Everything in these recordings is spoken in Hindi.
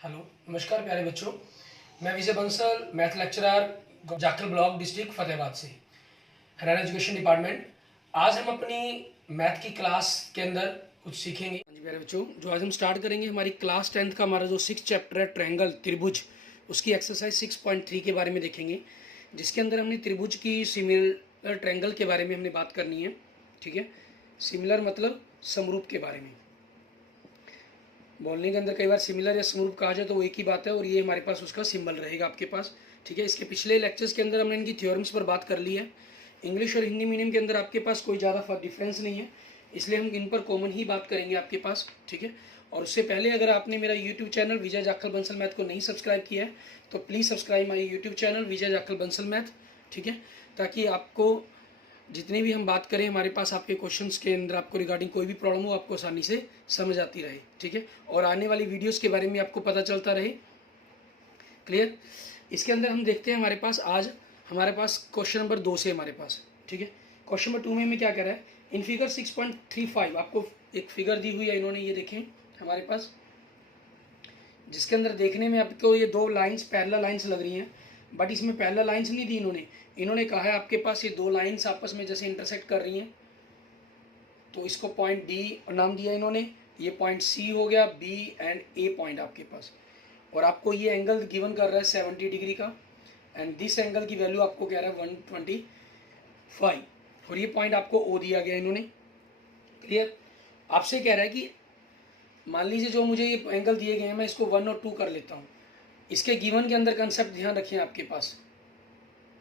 हेलो, नमस्कार प्यारे बच्चों। मैं Vijay Bansal, math lecturer, Jakhal block, district Fatehabad से, हरियाणा एजुकेशन डिपार्टमेंट। आज हम अपनी मैथ की क्लास के अंदर कुछ सीखेंगे। हाँ जी प्यारे बच्चों, जो आज हम स्टार्ट करेंगे हमारी क्लास 10th का हमारा जो 6th चैप्टर है ट्रायंगल त्रिभुज, उसकी एक्सरसाइज 6.3 के बारे में देखेंगे, जिसके अंदर हमने त्रिभुज की सिमिलर ट्रायंगल के बारे में हमने बात करनी है। ठीक है, सिमिलर मतलब समरूप के बारे में। बोलने के अंदर कई बार सिमिलर या समरूप कहा जाए तो वो एक ही बात है, और ये हमारे पास उसका सिंबल रहेगा आपके पास। ठीक है, इसके पिछले लेक्चर्स के अंदर हमने इनकी थ्योरम्स पर बात कर ली है। इंग्लिश और हिंदी मीडियम के अंदर आपके पास कोई ज़्यादा डिफरेंस नहीं है, इसलिए हम इन पर कॉमन ही बात करेंगे आपके पास। ठीक है, और उससे पहले अगर आपने मेरा यूट्यूब चैनल विजय जाखल बंसल मैथ को नहीं सब्सक्राइब किया है तो please subscribe my YouTube channel Vijay Jakhal Bansal math. ठीक है, ताकि आपको जितनी भी हम बात करें हमारे पास आपके क्वेश्चंस के अंदर आपको रिगार्डिंग कोई भी प्रॉब्लम हो आपको आसानी से समझ आती रहे। ठीक है, और आने वाली वीडियोस के बारे में आपको पता चलता रहे। क्लियर। इसके अंदर हम देखते हैं हमारे पास आज हमारे पास क्वेश्चन नंबर 2 से हमारे पास। ठीक है, क्वेश्चन नंबर 2 में हमें क्या कह रहा है, इन फिगर 6.35 आपको एक फिगर दी हुई है इन्होंने, ये देखें हमारे पास, जिसके अंदर देखने में आपको ये दो लाइंस पैरेलल लाइंस लग रही हैं, बट इसमें पैरेलल लाइंस नहीं दी इन्होंने कहा है आपके पास ये दो लाइंस आपस में जैसे इंटरसेक्ट कर रही हैं, तो इसको पॉइंट डी नाम दिया इन्होंने, ये पॉइंट सी हो गया, बी एंड ए पॉइंट आपके पास, और आपको ये एंगल गिवन कर रहा है 70 डिग्री का, एंड दिस एंगल की वैल्यू आपको कह रहा है 125, और ये पॉइंट आपको ओ दिया गया इन्होंने। क्लियर। आपसे कह रहा है कि मान लीजिए जो मुझे ये एंगल दिए गए हैं मैं इसको 1 और 2 कर लेता हूँ। इसके गिवन के अंदर कंसेप्ट ध्यान रखें आपके पास।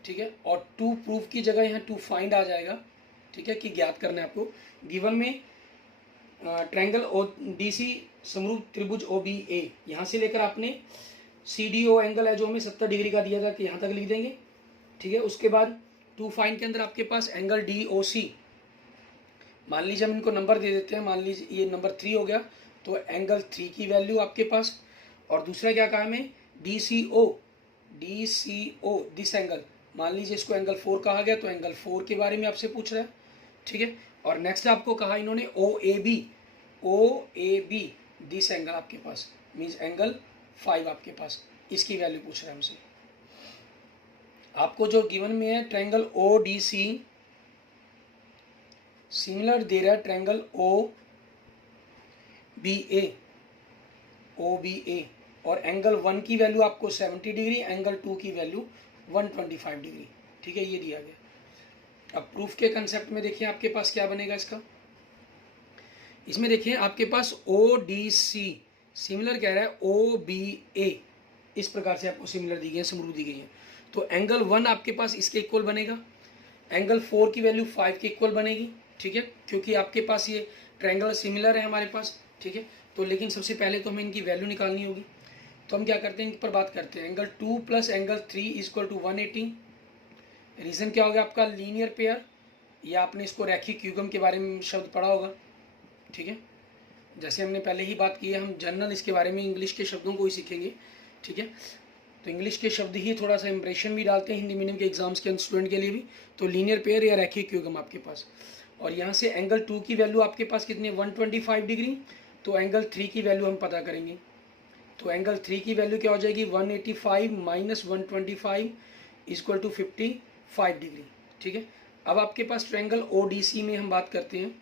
ठीक है, और टू प्रूफ की जगह यहाँ टू फाइंड आ जाएगा। ठीक है, कि ज्ञात करना है आपको। गिवन में ट्रायंगल ओ डी सी समरूप त्रिभुज ओ बी ए, यहाँ से लेकर आपने सी डी ओ एंगल है जो हमें 70 डिग्री का दिया था कि यहाँ तक लिख देंगे। ठीक है, उसके बाद टू फाइंड के अंदर आपके पास एंगल डी ओ सी, मान लीजिए हम इनको नंबर दे देते हैं, मान लीजिए ये नंबर 3 हो गया, तो एंगल 3 की वैल्यू आपके पास, और दूसरा क्या कहा हमें, D C O this angle, मान लीजिए इसको एंगल 4 कहा गया, तो एंगल 4 के बारे में आपसे पूछ रहा है। ठीक है, और नेक्स्ट आपको कहा इन्होंने ओ ए बी दिस एंगल आपके पास मीन्स एंगल 5 आपके पास, इसकी वैल्यू पूछ रहा है हमसे। आपको जो गिवन में है triangle O D C similar दे रहा है ट्रायंगल ओ बी ए, और एंगल 1 की वैल्यू आपको 70 डिग्री, एंगल 2 की वैल्यू 125 डिग्री। ठीक है, ये दिया गया। अब प्रूफ के कंसेप्ट में देखिए आपके पास क्या बनेगा इसका। इसमें देखिए आपके पास ओ डी सी सिमिलर कह रहा है ओ बी ए, इस प्रकार से आपको सिमिलर दी गई है, समरूप दी गई है, तो एंगल 1 आपके पास इसके इक्वल बनेगा, एंगल 4 की वैल्यू 5 के इक्वल बनेगी। ठीक है, क्योंकि आपके पास ये ट्रायंगल सिमिलर है हमारे पास। ठीक है, तो लेकिन सबसे पहले तो हमें इनकी वैल्यू निकालनी होगी, तो हम क्या करते हैं इन पर बात करते हैं। Angle 2 plus angle 3 equal to 180। Reason क्या होगा आपका, लीनियर पेयर, या आपने इसको रैखिक युग्म के बारे में शब्द पढ़ा होगा। ठीक है, जैसे हमने पहले ही बात की है, हम जनरल इसके बारे में इंग्लिश के शब्दों को ही सीखेंगे। ठीक है, तो इंग्लिश के शब्द ही थोड़ा सा इंप्रेशन भी डालते हैं हिंदी मीडियम के एग्जाम्स के स्टूडेंट के लिए भी। तो लीनियर पेयर या रैखिक युग्म आपके पास, और यहाँ से एंगल 2 की वैल्यू आपके पास कितनी है, 125 डिग्री, तो एंगल 3 की वैल्यू हम पता करेंगे, तो एंगल 3 की वैल्यू क्या हो जाएगी, 185 माइनस 125 इक्वल टू 55 डिग्री। ठीक है, अब आपके पास ट्रायंगल ओ डी सी में हम बात करते हैं,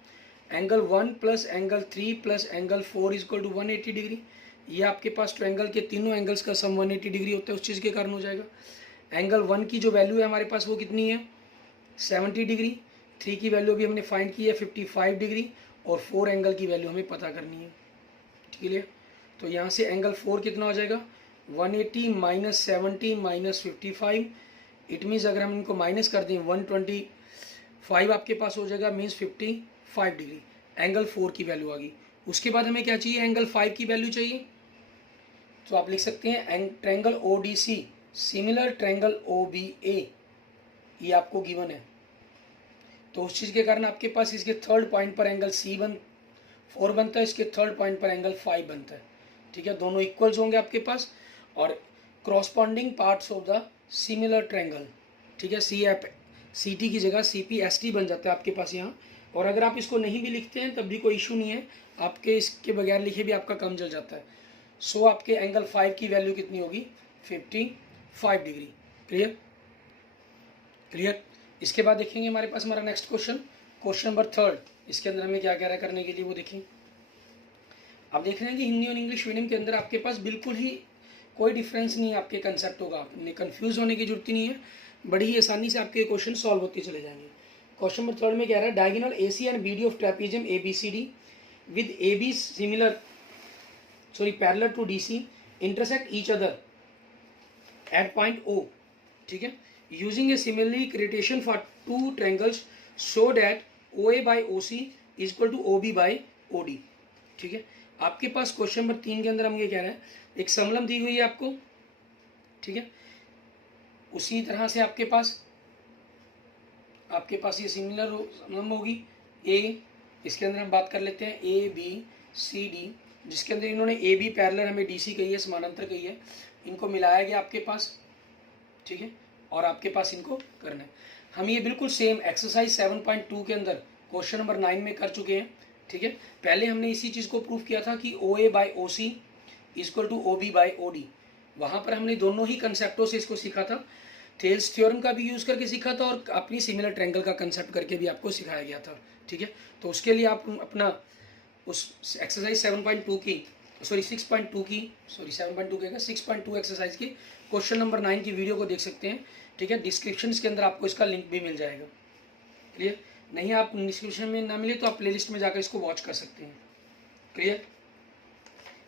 angle 1 plus angle 3 plus angle 4 equal to 180 degree. ये आपके पास ट्रायंगल के तीनों एंगल्स का सम 180 डिग्री होता है, उस चीज़ के कारण हो जाएगा। एंगल 1 की जो वैल्यू है हमारे पास वो कितनी है, 70 डिग्री, 3 की वैल्यू भी हमने फाइंड की है 55 डिग्री, और 4 एंगल की वैल्यू हमें पता करनी है। ठीक है, तो यहाँ से एंगल 4 कितना हो जाएगा, 180 माइनस 70 माइनस 55, इट मीन्स अगर हम इनको माइनस कर दें 125 आपके पास हो जाएगा, मीन्स 55 डिग्री, एंगल 4 की वैल्यू आ गई। उसके बाद हमें क्या चाहिए, एंगल 5 की वैल्यू चाहिए, तो आप लिख सकते हैं triangle O D C similar triangle O B A, ये आपको गिवन है, तो उस चीज़ के कारण आपके पास इसके थर्ड पॉइंट पर एंगल 4 बनता है, इसके थर्ड पॉइंट पर एंगल 5 बनता है। ठीक है, दोनों इक्वल्स होंगे आपके पास, और corresponding parts of the similar triangle. ठीक है, सी टी की जगह सी पी एस टी बन जाता है आपके पास यहाँ, और अगर आप इसको नहीं भी लिखते हैं तब भी कोई इशू नहीं है, आपके इसके बगैर लिखे भी आपका काम चल जाता है। सो आपके एंगल 5 की वैल्यू कितनी होगी 55 डिग्री। Clear clear. इसके बाद देखेंगे हमारे पास हमारा नेक्स्ट क्वेश्चन, क्वेश्चन नंबर 3। इसके अंदर हमें क्या कह रहा है करने के लिए वो देखें। आप देख रहे हैं कि हिंदी और इंग्लिश मीडियम के अंदर आपके पास बिल्कुल ही कोई डिफरेंस नहीं है आपके कंसेप्ट होगा, आपने कंफ्यूज होने की जरूरत ही नहीं है, बड़ी ही आसानी से आपके क्वेश्चन सॉल्व होते चले जाएंगे। क्वेश्चन नंबर 3 में कह रहा है diagonal AC and BD of trapezium ABCD with AB parallel to DC intersect each other at point O। ठीक है, using a similarly criterion for two triangles show that OA by OC is equal to OB by OD। ठीक है, आपके पास क्वेश्चन नंबर 3 के अंदर हम ये कह रहे हैं एक समलंब दी हुई है आपको। ठीक है, उसी तरह से आपके पास ये सिमिलर समलंब होगी ए। इसके अंदर हम बात कर लेते हैं ABCD, जिसके अंदर इन्होंने AB पैरेलल हमें DC कही है, समानांतर कही है, इनको मिलाया गया आपके पास। ठीक है, और आपके पास इनको करना है। हम ये बिल्कुल सेम एक्सरसाइज 7.2 के अंदर क्वेश्चन नंबर 9 में कर चुके हैं। ठीक है, पहले हमने इसी चीज़ को प्रूफ किया था कि OA by OC equal to OB by OD। वहाँ पर हमने दोनों ही कंसेप्टों से इसको सीखा था, थेल्स थ्योरम का भी यूज़ करके सीखा था और अपनी सिमिलर ट्रायंगल का कंसेप्ट करके भी आपको सिखाया गया था। ठीक है, तो उसके लिए आप अपना उस एक्सरसाइज 7.2 की 6.2 की 7.2 कहेगा 6.2 एक्सरसाइज की क्वेश्चन नंबर 9 की वीडियो को देख सकते हैं। ठीक है, डिस्क्रिप्शन के अंदर आपको इसका लिंक भी मिल जाएगा। क्लियर, नहीं आप डिस्क्रिप्शन में ना मिले तो आप प्लेलिस्ट में जाकर इसको वॉच कर सकते हैं। क्लियर।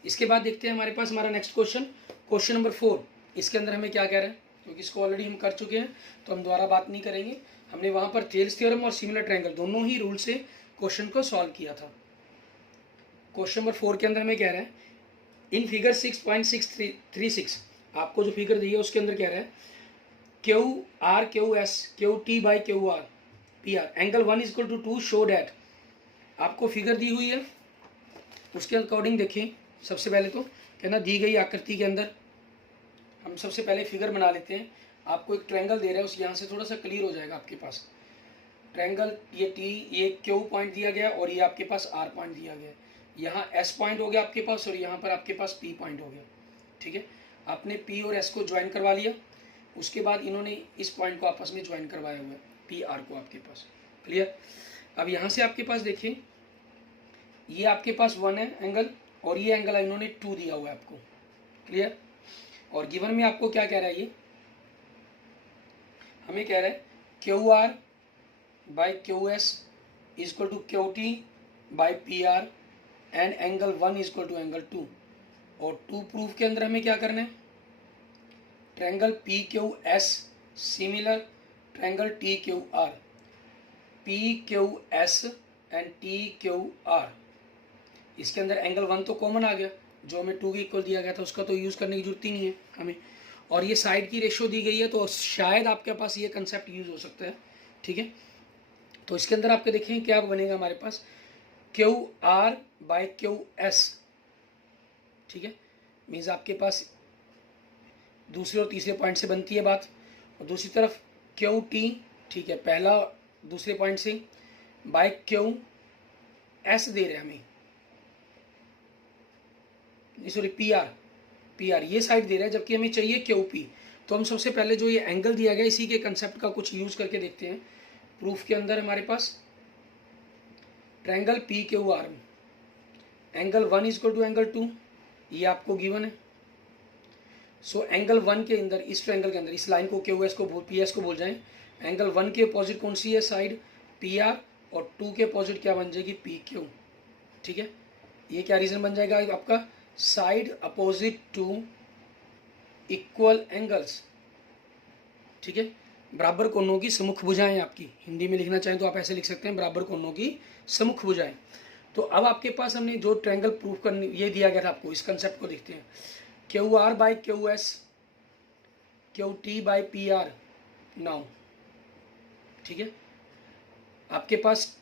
इसके बाद देखते हैं हमारे पास हमारा नेक्स्ट क्वेश्चन, क्वेश्चन नंबर 4। इसके अंदर हमें क्या कह रहा है, क्योंकि इसको ऑलरेडी हम कर चुके हैं तो हम दोबारा बात नहीं करेंगे। हमने वहाँ पर थेल्स थ्योरम और सिमिलर ट्रायंगल दोनों ही रूल से क्वेश्चन को सॉल्व किया था। क्वेश्चन नंबर 4 के अंदर हमें कह रहा है इन फिगर 6.636 आपको जो फिगर दी है उसके अंदर कह रहा है QR QS QT by QR PR angle 1 is equal to 2 show that. आपको फिगर दी हुई है, उसके अकॉर्डिंग देखें। सबसे पहले तो कहना दी गई आकृति के अंदर हम सबसे पहले फिगर बना लेते हैं। आपको एक ट्रायंगल दे रहा है, उस यहाँ से थोड़ा सा क्लियर हो जाएगा आपके पास। ट्रायंगल ये T, ये Q पॉइंट दिया गया और ये आपके पास R पॉइंट दिया गया। यहाँ S पॉइंट हो गया आपके पास और यहाँ पर आपके पास P पॉइंट हो गया। ठीक है, आपने P और S को ज्वाइन करवा लिया, उसके बाद इन्होंने इस पॉइंट को आपस में ज्वाइन करवाया हुआ है PR को आपके पास। क्लियर। अब यहाँ से आपके पास देखिए ये आपके पास 1 है एंगल और ये एंगल इन्होंने 2 दिया हुआ है आपको। क्लियर। और गिवन में आपको क्या कह रहा है, ये हमें कह रहा है QR by QS is equal to QT by PR and angle 1 is equal to angle 2। और 2 प्रूफ के अंदर हमें क्या करना है, triangle PQS similar triangle TQR, PQS and TQR। इसके अंदर एंगल 1 तो कॉमन आ गया, जो हमें 2 के इक्वल दिया गया था उसका तो यूज़ करने की जरूरत ही नहीं है हमें। और ये साइड की रेशो दी गई है तो शायद आपके पास ये कंसेप्ट यूज़ हो सकता है। ठीक है, तो इसके अंदर आपके देखें क्या बनेगा हमारे पास QR बाई QS। ठीक है, मीन्स आपके पास दूसरे और तीसरे पॉइंट से बनती है बात। और दूसरी तरफ QT, ठीक है, पहला दूसरे पॉइंट से बाई QS दे रहे हैं हमें, सॉरी PR ये साइड दे रहा है, जबकि हमें चाहिए QP। तो हम सबसे पहले जो ये एंगल दिया गया इसी के कंसेप्ट का कुछ यूज़ करके देखते हैं। प्रूफ के अंदर हमारे पास triangle PQR angle 1 is equal to angle 2, ये आपको गिवन है। सो एंगल 1 के अंदर इस ट्रायंगल के अंदर इस लाइन को QS को PS को भूल जाएं। एंगल 1 के अपोजिट कौन सी है साइड PR और 2 के अपोजिट क्या बन जाएगी PQ। ठीक है, ये क्या रीज़न बन जाएगा आपका, side opposite to equal angles. ठीक है, बराबर कोणों की सम्मुख भुजाएं। आपकी हिंदी में लिखना चाहें तो आप ऐसे लिख सकते हैं, बराबर कोणों की सम्मुख भुजाएं। तो अब आपके पास हमने जो ट्रायंगल प्रूफ करने ये दिया गया था आपको, इस कंसेप्ट को देखते हैं। QR by QS QT by PR now. ठीक है, आपके पास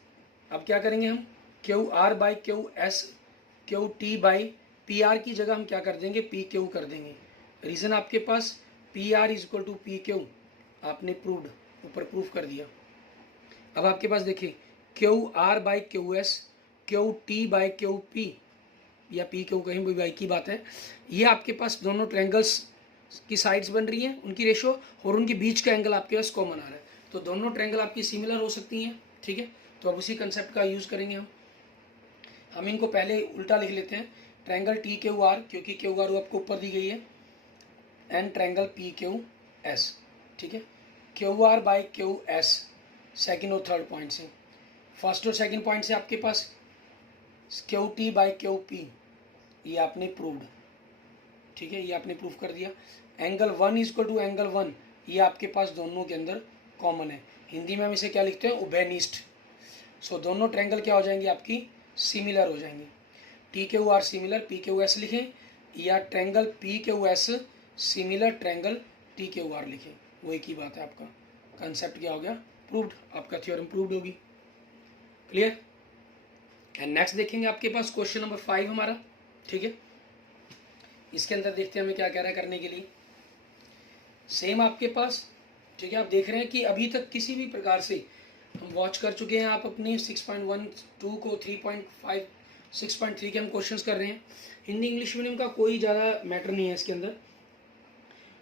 अब क्या करेंगे हम, QR by QS QT by PR की जगह हम क्या कर देंगे PQ कर देंगे। रीज़न आपके पास PR is equal to PQ आपने प्रूव्ड, ऊपर प्रूफ कर दिया। अब आपके पास देखिए QR by QS QT by QP या पी क्यू कहीं भी, की बात है। ये आपके पास दोनों ट्रायंगल्स की साइड्स बन रही हैं, उनकी रेशो, और उनके बीच का एंगल आपके पास कॉमन आ रहा है, तो दोनों ट्रायंगल आपकी सिमिलर हो सकती हैं, ठीक है। तो अब उसी कंसेप्ट का यूज़ करेंगे हम इनको पहले उल्टा लिख लेते हैं। ट्रायंगल टी क्यू आर, क्योंकि क्यू आर आपको ऊपर दी गई है, and triangle P Q S, ठीक है। Q R by Q S second और थर्ड पॉइंट से, फर्स्ट और सेकेंड पॉइंट से आपके पास Q T by Q P, ये आपने प्रूव्ड, ठीक है, ये आपने प्रूव कर दिया। Angle 1 is equal to angle 1, ये आपके पास दोनों के अंदर कॉमन है। हिंदी में हम इसे क्या लिखते हैं, उभयनिष्ठ। सो दोनों ट्रायंगल क्या हो जाएंगे आपकी, सिमिलर हो जाएंगे। T Q are similar P Q S लिखें, या triangle P Q S similar triangle T Q are लिखें, वही की बात है। आपका कंसेप्ट क्या हो गया, प्रूव्ड, आपका थ्योरम प्रूव्ड होगी। क्लियर। एंड नेक्स्ट देखेंगे आपके पास क्वेश्चन नंबर 5 हमारा, ठीक है। इसके अंदर देखते हैं हमें क्या कह रहा है करने के लिए। सेम आपके पास, ठीक है, आप देख रहे हैं कि अभी तक किसी भी प्रकार से हम वॉच कर चुके हैं, आप अपनी 6.12 को 3.5 6.3 के हम क्वेश्चंस कर रहे हैं। हिंदी इंग्लिश मीडियम का कोई ज़्यादा मैटर नहीं है इसके अंदर।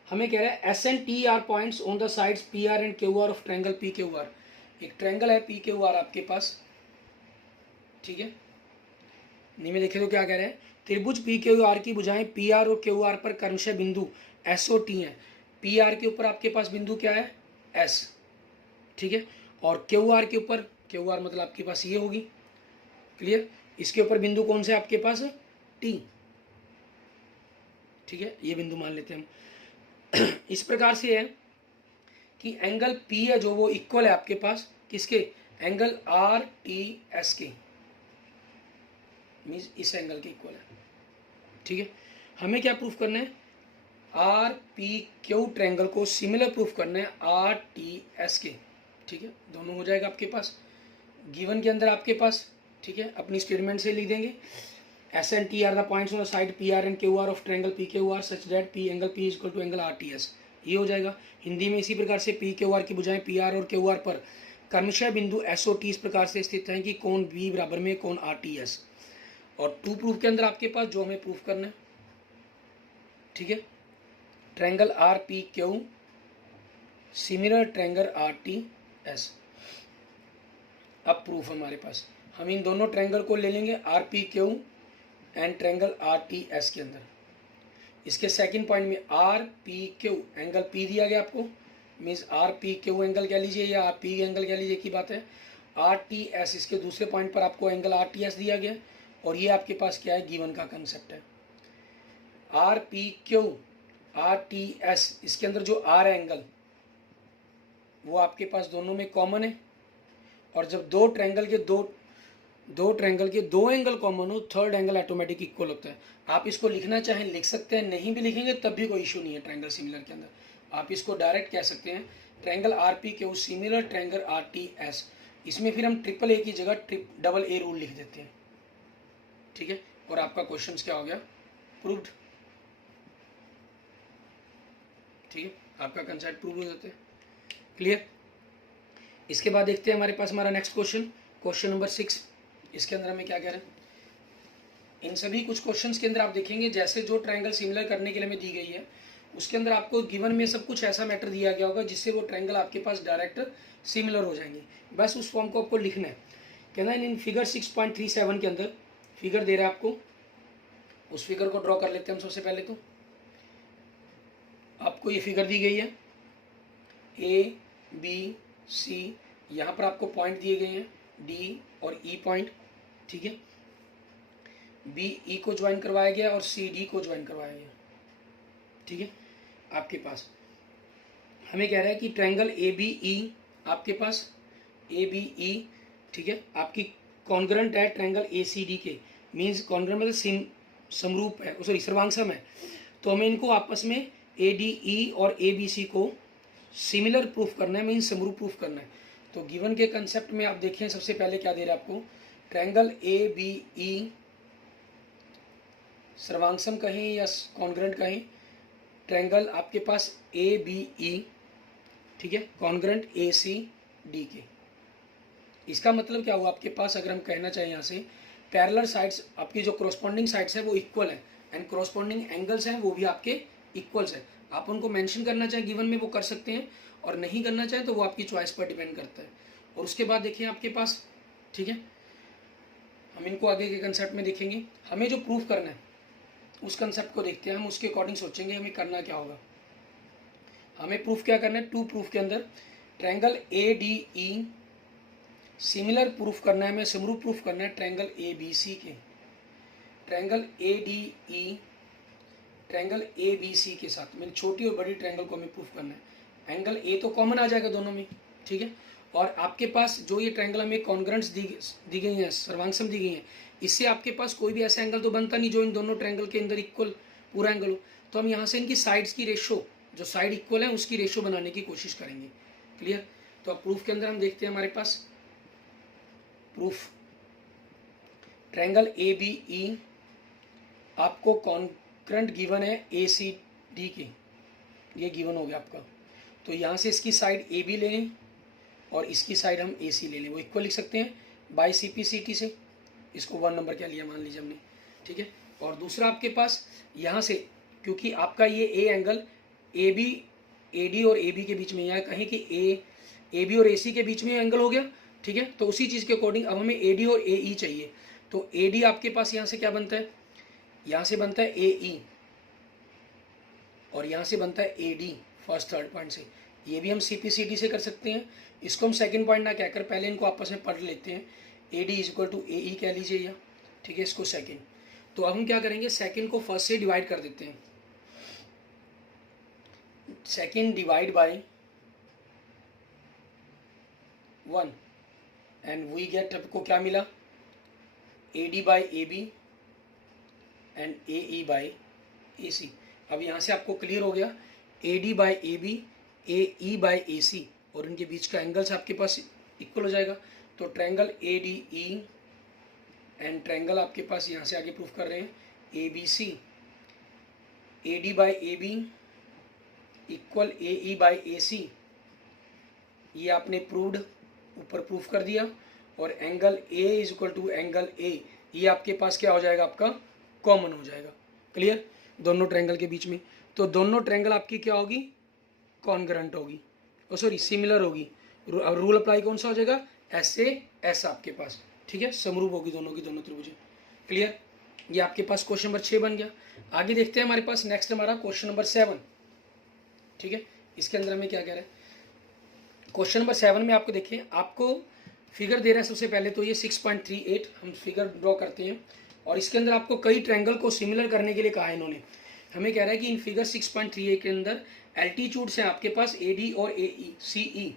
हमें कह रहा है S and T are points on the sides P R and Q R of triangle P Q are. एक ट्रायंगल है पी क्यू आर आपके पास, ठीक है। नहीं में देखे तो क्या कह रहे हैं, त्रिभुज पी क्यू आर की भुजाएं पी आर और क्यू आर पर क्रमशः बिंदु एस ओ टी हैं। पी आर के ऊपर आपके पास बिंदु क्या है, एस, ठीक है, और क्यू आर के ऊपर, क्यू आर मतलब आपके पास ये होगी, क्लियर। इसके ऊपर बिंदु कौन से आपके पास, टी, ठीक है, ये बिंदु मान लेते हैं हम। इस प्रकार से है कि एंगल पी है जो वो इक्वल है आपके पास किसके, एंगल आर टी एस के, मीन्स इस एंगल के इक्वल है, ठीक है। हमें क्या प्रूफ करना है, आर पी क्यू ट्रायंगल को सिमिलर प्रूफ करना है आर टी एस के, ठीक है। दोनों हो जाएगा आपके पास गिवन के अंदर आपके पास, ठीक है। अपनी स्टेटमेंट से लिख देंगे, S and T are the points on the side P R and Q R of triangle P Q R such that P angle P is equal to angle R T S, ये हो जाएगा। हिंदी में इसी प्रकार से पी क्यू आर की भुजाएं पी आर और क्यू आर पर क्रमशः बिंदु एस ओ टी इस प्रकार से स्थित हैं कि कोण बी बराबर में कोण आर टी एस। और टू प्रूफ के अंदर आपके पास जो हमें प्रूफ करना है, ठीक है, triangle R P Q similar triangle are T S. अब प्रूफ हमारे पास, हम इन दोनों ट्रायंगल को ले लेंगे R P Q and triangle are T S के अंदर। इसके सेकंड पॉइंट में R P Q angle P दिया गया आपको, means R P Q angle कह लीजिए या आर पी एंगल कह लीजिए की बात है। आर टी एस इसके दूसरे पॉइंट पर आपको एंगल आर टी एस दिया गया, और ये आपके पास क्या है, गिवन का कंसेप्ट है। R P Q are T S, इसके अंदर जो आर एंगल वो आपके पास दोनों में कॉमन है, और जब दो ट्रायंगल के दो एंगल कॉमन हो, थर्ड एंगल ऑटोमेटिक इक्वल होता है। आप इसको लिखना चाहें लिख सकते हैं, नहीं भी लिखेंगे तब भी कोई इशू नहीं है। ट्रायंगल सिमिलर के अंदर आप इसको डायरेक्ट कह सकते हैं triangle R P Q similar triangle are T S. इसमें फिर हम ट्रिपल ए की जगह डबल ए रूल लिख देते हैं, ठीक है। और आपका क्वेश्चन क्या हो गया, प्रूव्ड, ठीक है, आपका कंसेप्ट प्रूव हो जाते हैं। क्लियर। इसके बाद देखते हैं हमारे पास हमारा नेक्स्ट क्वेश्चन, क्वेश्चन नंबर 6। इसके अंदर हमें क्या कह रहे हैं, इन सभी कुछ क्वेश्चंस के अंदर आप देखेंगे जैसे जो ट्रायंगल सिमिलर करने के लिए हमें दी गई है, उसके अंदर आपको गिवन में सब कुछ ऐसा मैटर दिया गया होगा जिससे वो ट्रायंगल आपके पास डायरेक्ट सिमिलर हो जाएंगे। बस उस फॉर्म को आपको लिखना है। कहना है इन फिगर 6.37 के अंदर फिगर दे रहा है आपको, उस फिगर को ड्रॉ कर लेते हैं हम। सबसे पहले तो आपको ये फिगर दी गई है, ए बी सी, यहाँ पर आपको पॉइंट दिए गए हैं डी और ई पॉइंट, ठीक है। बी ई को ज्वाइन करवाया गया और सी डी को ज्वाइन करवाया गया, ठीक है। आपके पास हमें कह रहा है कि ट्रायंगल ए बी ई आपके पास ए बी ई, ठीक है, आपकी कॉन्ग्रेंट है ट्रायंगल ए सी डी के, मीन्स कॉन्ग्रेंट मतलब समरूप है, सॉरी सर्वांगसम है। तो हमें इनको आपस में ए डी ई और ए बी सी को सिमिलर प्रूफ करना है, मीन्स समरूप प्रूफ करना है। तो गिवन के कंसेप्ट में आप देखें सबसे पहले क्या दे रहा है आपको, ट्रायंगल ए बी ई सर्वांगसम कहें या कॉन्ग्रेंट कहें, ट्रायंगल आपके पास ए बी ई, ठीक है, कॉन्ग्रेंट ए सी डी के। इसका मतलब क्या हुआ आपके पास, अगर हम कहना चाहें यहाँ से पैरेलल साइड्स आपकी जो कॉरस्पॉन्डिंग साइड्स है वो इक्वल है एंड कॉरस्पॉन्डिंग एंगल्स हैं वो भी आपके इक्वल्स है। आप उनको मेंशन करना चाहे गिवन में वो कर सकते हैं, और नहीं करना चाहे तो वो आपकी चॉइस पर डिपेंड करता है। और उसके बाद देखिए आपके पास, ठीक है, हम इनको आगे के कंसेप्ट में देखेंगे। हमें जो प्रूफ करना है उस कंसेप्ट को देखते हैं, हम उसके अकॉर्डिंग सोचेंगे हमें करना क्या होगा। हमें प्रूफ क्या करना है, टू प्रूफ के अंदर triangle A D E similar proof करना है, हमें समरूप प्रूफ करना है ट्रायंगल ए बी सी के, triangle A D E triangle A B C के साथ मेरी छोटी और बड़ी ट्रायंगल को हमें प्रूफ करना है। एंगल ए तो कॉमन आ जाएगा दोनों में, ठीक है। और आपके पास जो ये ट्रायंगल हमें कॉन्ग्रेंट्स दी गई हैं, सर्वांगसम दी गई हैं, इससे आपके पास कोई भी ऐसा एंगल तो बनता नहीं जो इन दोनों ट्रायंगल के अंदर इक्वल पूरा एंगल हो। तो हम यहाँ से इनकी साइड्स की रेशो, जो साइड इक्वल है उसकी रेशो बनाने की कोशिश करेंगे। क्लियर। तो अब प्रूफ के अंदर हम देखते हैं हमारे पास proof triangle A B E आपको कॉन्ग्रेंट गिवन है ए सी डी के, ये गिवन हो गया आपका। तो यहाँ से इसकी साइड ए बी ले लें और इसकी साइड हम ए सी ले लें, वो इक्वल लिख सकते हैं by C P C T से। इसको 1 नंबर क्या लिया मान लीजिए हमने, ठीक है। और दूसरा आपके पास यहाँ से, क्योंकि आपका ये A angle A B A D और ए बी के बीच में, यहाँ कहीं कि ए बी और ए सी के बीच में एंगल हो गया, ठीक है। तो उसी चीज़ के अकॉर्डिंग अब हमें ए डी और ए ई चाहिए। तो ए डी आपके पास यहाँ से क्या बनता है, यहाँ से बनता है ए ई और यहाँ से बनता है A D first third point से। ये भी हम सी पी सी डी से कर सकते हैं। इसको हम सेकंड पॉइंट ना कहकर पहले इनको आपस में पढ़ लेते हैं। A D is equal to A E कह लीजिए या, ठीक है, इसको सेकंड। तो अब हम क्या करेंगे, सेकंड को फर्स्ट से डिवाइड कर देते हैं। Second divide by 1 and we get, आपको क्या मिला, A D by A B and A E by A C. अब यहाँ से आपको क्लियर हो गया, A D by A B A E by A C, और इनके बीच का एंगल्स आपके पास इक्वल हो जाएगा। तो triangle A D E and triangle आपके पास यहाँ से आगे प्रूफ कर रहे हैं A B C, A D by A B equal A E by A C, ये आपने प्रूव्ड ऊपर प्रूफ कर दिया। और angle A is equal to angle A, ये आपके पास क्या हो जाएगा, आपका कॉमन हो जाएगा। क्लियर, दोनों ट्रायंगल के बीच में। तो दोनों ट्रायंगल आपकी क्या होगी, कॉन्ग्रेंट होगी, सॉरी सिमिलर होगी। अब रूल अप्लाई कौन सा हो जाएगा, ऐसे ऐसा आपके पास, ठीक है, समरूप होगी दोनों की दोनों त्रिभुजें। क्लियर, ये आपके पास क्वेश्चन नंबर 6 बन गया। आगे देखते हैं हमारे पास नेक्स्ट हमारा क्वेश्चन नंबर 7, ठीक है। इसके अंदर हमें क्या कह रहा है, क्वेश्चन नंबर 7 में आपको देखिए, आपको फिगर दे रहा है। सबसे पहले तो ये 6.38 हम फिगर ड्रॉ करते हैं, और इसके अंदर आपको कई ट्रायंगल को सिमिलर करने के लिए कहा है इन्होंने। हमें कह रहा है कि इन फिगर 6.38 के अंदर एल्टीट्यूड्स हैं आपके पास ए डी और ए ई सी ई।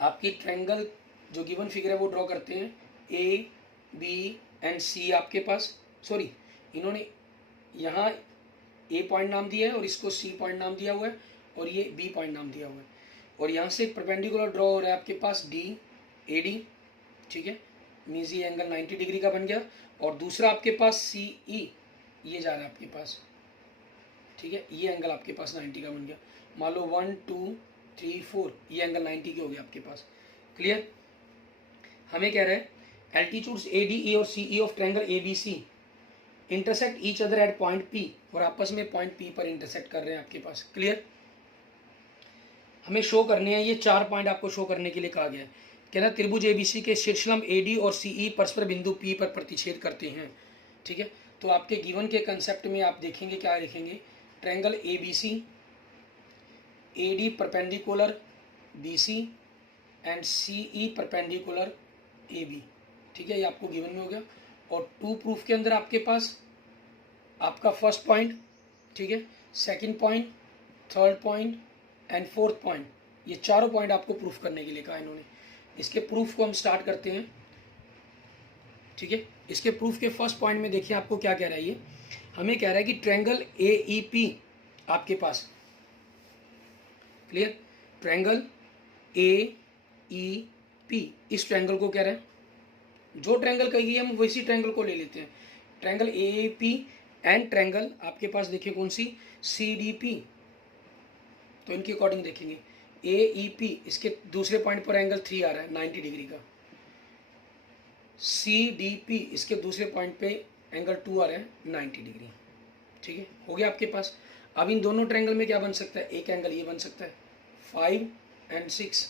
आपकी ट्रायंगल जो गिवन फिगर है वो ड्रॉ करते हैं, ए बी एंड सी आपके पास, सॉरी इन्होंने यहाँ ए पॉइंट नाम दिया है और इसको सी पॉइंट नाम दिया हुआ है और ये बी पॉइंट नाम दिया हुआ है। और यहाँ से परपेंडिकुलर ड्रॉ हो रहा है आपके पास डी ए डी, ठीक है, मीन्स ये एंगल 90 डिग्री का बन गया। और दूसरा आपके पास सी ई, ये जा रहा है आपके पास, ठीक है, ये एंगल आपके पास 90 का बन गया। मान लो 1 2 3 4, ये एंगल 90 के हो गया आपके पास। क्लियर, हमें कह रहा है एल्टीट्यूड्स ए डी ई और C E of triangle A B C intersect each other at point P, और आपस में पॉइंट पी पर इंटरसेक्ट कर रहे हैं आपके पास। क्लियर, हमें शो करने हैं, ये 4 पॉइंट आपको शो करने के लिए कहा गया है। कहना त्रिभुज एबीसी के शीर्षलंब एडी और सीई परस्पर बिंदु पी पर प्रतिच्छेद करते हैं, ठीक है। तो आपके गिवन के कंसेप्ट में आप देखेंगे क्या लिखेंगे, triangle A B C A D perpendicular B C and C E perpendicular A B, ठीक है, ये आपको गिवन में हो गया। और 2 प्रूफ के अंदर आपके पास आपका फर्स्ट पॉइंट, ठीक है, second point, third point and fourth point, ये चारों पॉइंट आपको प्रूफ करने के लिए कहा इन्होंने। इसके प्रूफ को हम स्टार्ट करते हैं, ठीक है। इसके प्रूफ के फर्स्ट पॉइंट में देखिए आपको क्या कह रहा है, ये हमें कह रहा है कि ट्रायंगल ए ई पी आपके पास, clear, triangle A E P, इस ट्रायंगल को कह रहा है, जो ट्रायंगल कही हम वैसी ट्रायंगल को ले लेते हैं। Triangle A E P and triangle आपके पास देखिए कौन सी, सी डी पी। तो इनके अकॉर्डिंग देखेंगे ए ई पी, इसके दूसरे पॉइंट पर एंगल 3 आ रहा है 90 डिग्री का। CDP इसके दूसरे पॉइंट पे एंगल 2 आ रहा है 90 डिग्री। ठीक है, हो गया आपके पास। अब इन दोनों ट्रायंगल में क्या बन सकता है, एक एंगल ये बन सकता है 5 and 6।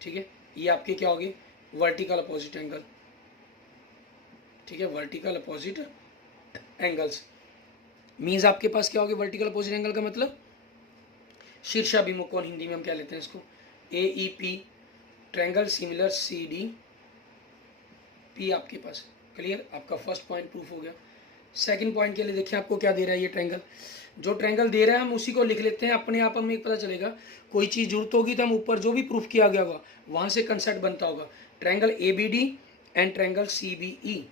ठीक है, ये आपके क्या होगी, वर्टिकल अपोजिट एंगल। ठीक है, वर्टिकल अपोजिट एंगल्स मीन्स आपके पास क्या होगी, वर्टिकल अपोजिट एंगल का मतलब शीर्षाभिमुख कोण, हिंदी में हम क्या लेते हैं इसको, AEP, ट्रायंगल सिमिलर CDP आपके पास। क्लियर, आपका फर्स्ट पॉइंट प्रूफ हो गया। सेकंड पॉइंट के लिए देखिए आपको क्या दे रहा है ये ट्रायंगल, जो ट्रायंगल दे रहा है हम उसी को लिख लेते हैं, अपने आप हमें पता चलेगा। कोई चीज़ जरूरत होगी तो हम ऊपर जो भी प्रूफ किया गया होगा वहाँ से कंसेप्ट बनता होगा। Triangle ABD and triangle CBE।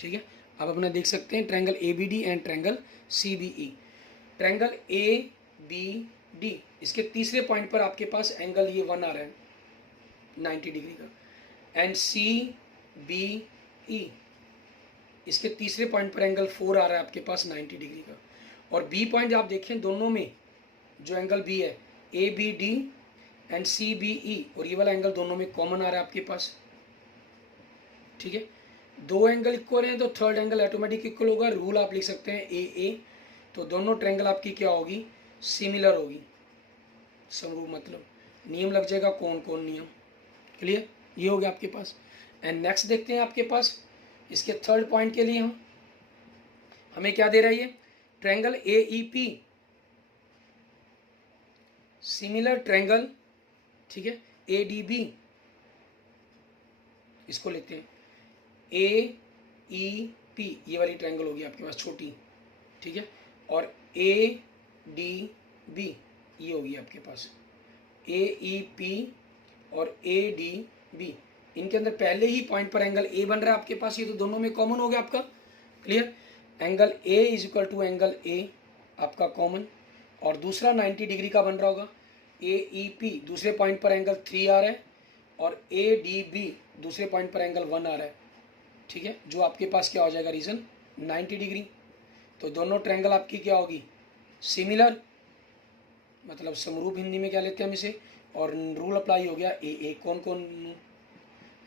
ठीक है, अब अपना देख सकते हैं triangle ABD and triangle CBE। Triangle ABD इसके तीसरे पॉइंट पर आपके पास एंगल ये 1 आ रहा है 90 डिग्री का, एंड CBE इसके तीसरे पॉइंट पर एंगल 4 आ रहा है आपके पास 90 डिग्री का। और बी पॉइंट आप देखें, दोनों में जो एंगल बी है ABD एंड CBE, और ये वाला एंगल दोनों में कॉमन आ रहा है आपके पास। ठीक है, दो एंगल इक्वल हैं तो थर्ड एंगल ऑटोमेटिक इक्वल होगा। रूल आप लिख सकते हैं AA, तो दोनों ट्रायंगल आपकी क्या होगी, सिमिलर होगी। समरूप मतलब नियम लग जाएगा, कौन कौन नियम। क्लियर, ये हो गया आपके पास। एंड नेक्स्ट देखते हैं आपके पास इसके थर्ड पॉइंट के लिए हमें क्या दे रहा है ये, ट्रायंगल AEP सिमिलर ट्रायंगल, ठीक है, ADB इसको लेते हैं AEP, ये वाली ट्रायंगल होगी आपके पास छोटी। ठीक है, और ADB ये होगी आपके पास AEP और ADB। इनके अंदर पहले ही पॉइंट पर एंगल A बन रहा है आपके पास, ये तो दोनों में कॉमन हो गया आपका। Clear, angle A is equal to angle A आपका कॉमन, और दूसरा 90 डिग्री का बन रहा होगा। AEP दूसरे पॉइंट पर एंगल 3 आ रहा है, और ADB दूसरे पॉइंट पर एंगल 1 आ रहा है। ठीक है, जो आपके पास क्या हो जाएगा, रीजन 90 डिग्री। तो दोनों ट्रायंगल आपकी क्या होगी, सिमिलर, मतलब समरूप हिंदी में क्या लेते हैं हम इसे, और रूल अप्लाई हो गया AA, कौन कौन।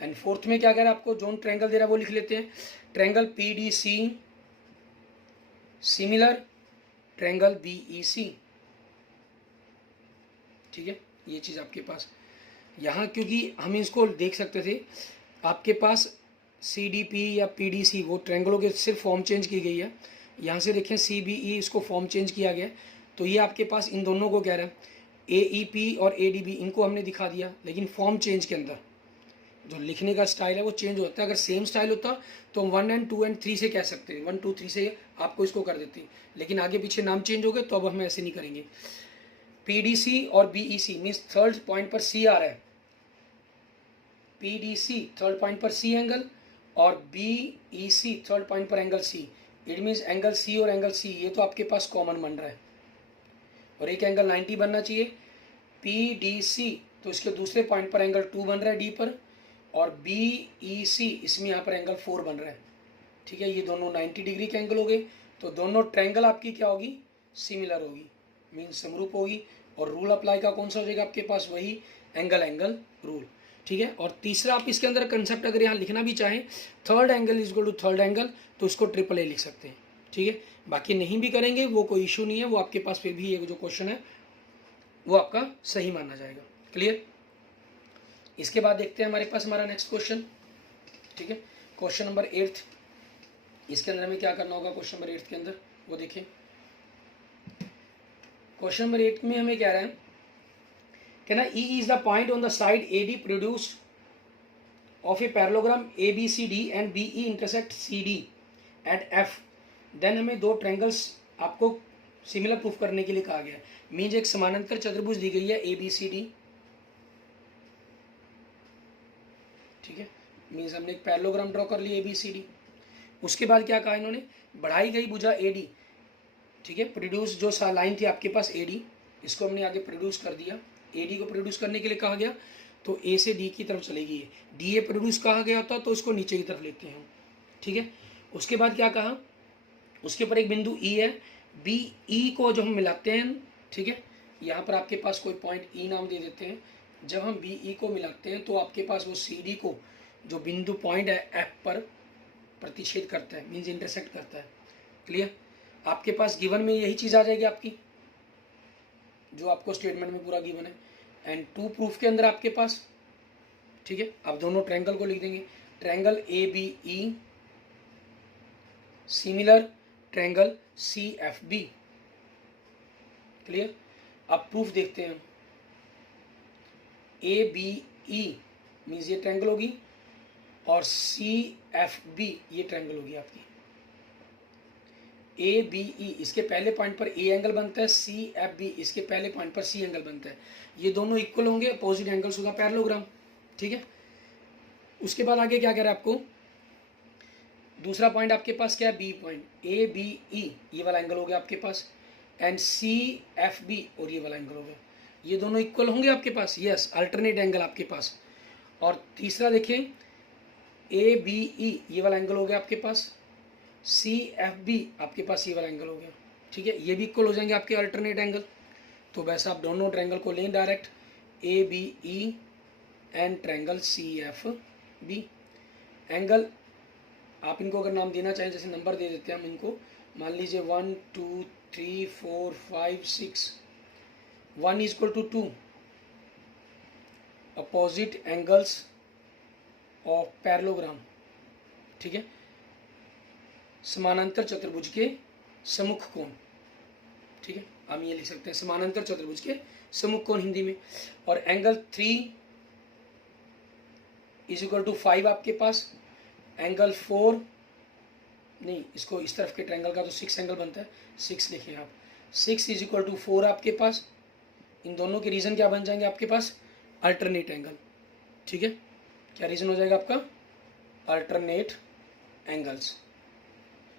एंड फोर्थ में क्या कह रहा है आपको, जोन ट्रायंगल दे रहा है वो लिख लेते हैं, triangle PDC similar triangle BEC। ठीक है, ये चीज़ आपके पास यहाँ, क्योंकि हम इसको देख सकते थे आपके पास CDP या PDC वो ट्रायंगलों के सिर्फ फॉर्म चेंज की गई है। यहाँ से देखें CBE इसको फॉर्म चेंज किया गया, तो ये आपके पास इन दोनों को कह रहा है AEP और ADB, इनको हमने दिखा दिया, लेकिन फॉर्म चेंज के अंदर जो लिखने का स्टाइल है वो चेंज होता है। अगर सेम स्टाइल होता तो हम 1 and 2 and 3 से कह सकते हैं, 1 2 3 से आपको इसको कर देते हैं, लेकिन आगे पीछे नाम चेंज हो गए तो अब हम ऐसे नहीं करेंगे। PDC और BEC मीन्स थर्ड पॉइंट पर C आ रहा है, PDC थर्ड पॉइंट पर C एंगल, और BEC थर्ड पॉइंट पर angle C। It means angle C और एंगल C ये तो आपके पास कॉमन बन रहा है, और एक एंगल 90 बनना चाहिए। PDC तो इसके दूसरे पॉइंट पर एंगल 2 बन रहा है D पर, और BEC इसमें यहाँ पर एंगल 4 बन रहा है। ठीक है, ये दोनों 90 डिग्री के एंगल हो गए, तो दोनों ट्रायंगल आपकी क्या होगी, सिमिलर होगी, मीन्स समरूप होगी। और रूल अप्लाई का कौन सा हो जाएगा आपके पास, वही एंगल एंगल रूल। ठीक है, और तीसरा आप इसके अंदर कंसेप्ट अगर यहाँ लिखना भी चाहें, third angle is equal to third angle, तो इसको AAA लिख सकते हैं। ठीक है, बाकी नहीं भी करेंगे वो कोई इशू नहीं है, वो आपके पास फिर भी ये जो क्वेश्चन है वो आपका सही माना जाएगा। क्लियर, इसके बाद देखते हैं हमारे पास हमारा नेक्स्ट क्वेश्चन। ठीक है, क्वेश्चन नंबर 8, इसके अंदर हमें क्या करना होगा, क्वेश्चन नंबर 8 के अंदर वो देखें। क्वेश्चन नंबर 8 में हमें कह रहा है कहना E is the point on the side AD produced of a parallelogram ABCD and BE intersect CD at F, then हमें दो ट्रायंगल्स आपको सिमिलर प्रूफ करने के लिए कहा गया है। मीन्स एक समानांतर चतुर्भुज दी गई है ABCD। ठीक है, मीन्स हमने एक पैरेललोग्राम ड्रॉ कर लिया ABCD। उसके बाद क्या कहा इन्होंने, बढ़ाई गई भुजा AD। ठीक है, प्रोड्यूस जो लाइन थी आपके पास AD, इसको हमने आगे प्रोड्यूस कर दिया। AD को प्रोड्यूस करने के लिए कहा गया तो A से D की तरफ चलेगी, DA प्रोड्यूस कहा गया था तो इसको नीचे की तरफ लेते हैं। ठीक है, उसके बाद क्या कहा, उसके ऊपर एक बिंदु E है, BE को जो हम मिलाते हैं। ठीक है, यहाँ पर आपके पास कोई पॉइंट E नाम दे देते हैं, जब हम बी ई को मिलाते हैं तो आपके पास वो सी डी को जो बिंदु पॉइंट है एफ पर प्रतिच्छेद करता है, मीन्स इंटरसेक्ट करता है। क्लियर? आपके पास गिवन में यही चीज़ आ जाएगी आपकी, जो आपको स्टेटमेंट में पूरा गिवन है। एंड टू प्रूफ के अंदर आपके पास, ठीक है, आप दोनों ट्रायंगल को लिख देंगे, triangle A B E similar triangle C F B. Clear? अब प्रूफ देखते हैं। ए बी ई मीन्स ये ट्रायंगल होगी और सी एफ बी ये ट्रायंगल होगी आपकी। ए बी ई इसके पहले पॉइंट पर ए एंगल बनता है, सी एफ बी इसके पहले पॉइंट पर सी एंगल बनता है। ये दोनों इक्वल होंगे, अपोजिट एंगल्स होगा पैरेललोग्राम। ठीक है, उसके बाद आगे क्या कह रहा है आपको, दूसरा पॉइंट आपके पास क्या है, B point. A B E ये वाला एंगल हो गया आपके पास, एंड सी एफ बी और ये वाला एंगल हो गया। ये दोनों इक्वल होंगे आपके पास, यस, अल्टरनेट एंगल आपके पास। और तीसरा देखें, ए बी ई ये वाला एंगल हो गया आपके पास, सी एफ बी आपके पास ये वाला एंगल हो गया। ठीक है, ये भी इक्वल हो जाएंगे आपके अल्टरनेट एंगल। तो वैसे आप दोनों ट्रायंगल को लें direct, A B E and triangle C F B. Angle आप इनको अगर नाम देना चाहें, जैसे नंबर दे देते हैं हम इनको, मान लीजिए 1 2 3 4 5 6। 1 is equal to 2 opposite angles of parallelogram. ठीक है, समानांतर चतुर्भुज के सम्मुख कोण। ठीक है, हम ये लिख सकते हैं समानांतर चतुर्भुज के सम्मुख कोण हिंदी में। और एंगल 3 इज इक्वल टू 5 आपके पास। एंगल 4 नहीं, इसको इस तरफ के ट्रायंगल का तो 6 एंगल बनता है, 6 लिखिए आप। 6 इज इक्वल टू 4 आपके पास। इन दोनों के रीजन क्या बन जाएंगे आपके पास, अल्टरनेट एंगल। ठीक है, क्या रीजन हो जाएगा आपका, अल्टरनेट एंगल्स।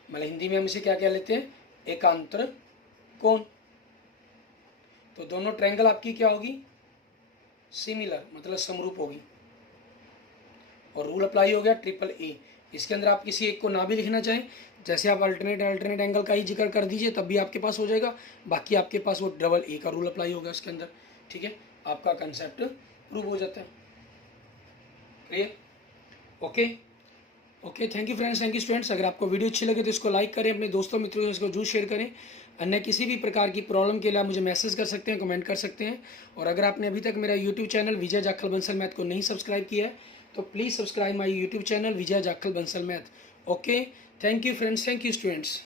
मतलब हिंदी में हम इसे क्या कह लेते हैं, एकांतर कोण। तो दोनों ट्रायंगल आपकी क्या होगी, सिमिलर, मतलब समरूप होगी। और रूल अप्लाई हो गया ट्रिपल ए। इसके अंदर आप किसी एक को ना भी लिखना चाहें, जैसे आप अल्टरनेट एंगल का ही जिक्र कर दीजिए तब भी आपके पास हो जाएगा। बाकी आपके पास वो डबल ए का रूल अप्लाई होगा इसके अंदर। ठीक है, आपका कंसेप्ट प्रूव हो जाता है। Clear? Okay, thank you friends, thank you students. अगर आपको वीडियो अच्छी लगे तो इसको लाइक करें, अपने दोस्तों मित्रों से इसको जरूर शेयर करें। अन्य किसी भी प्रकार की प्रॉब्लम के लिए आप मुझे मैसेज कर सकते हैं, कमेंट कर सकते हैं। और अगर आपने अभी तक मेरा यूट्यूब चैनल विजय जाखल बंसल मैथ को नहीं सब्सक्राइब किया है तो please subscribe my YouTube channel Vijay Jakhal Bansal math. Okay, thank you friends, thank you students.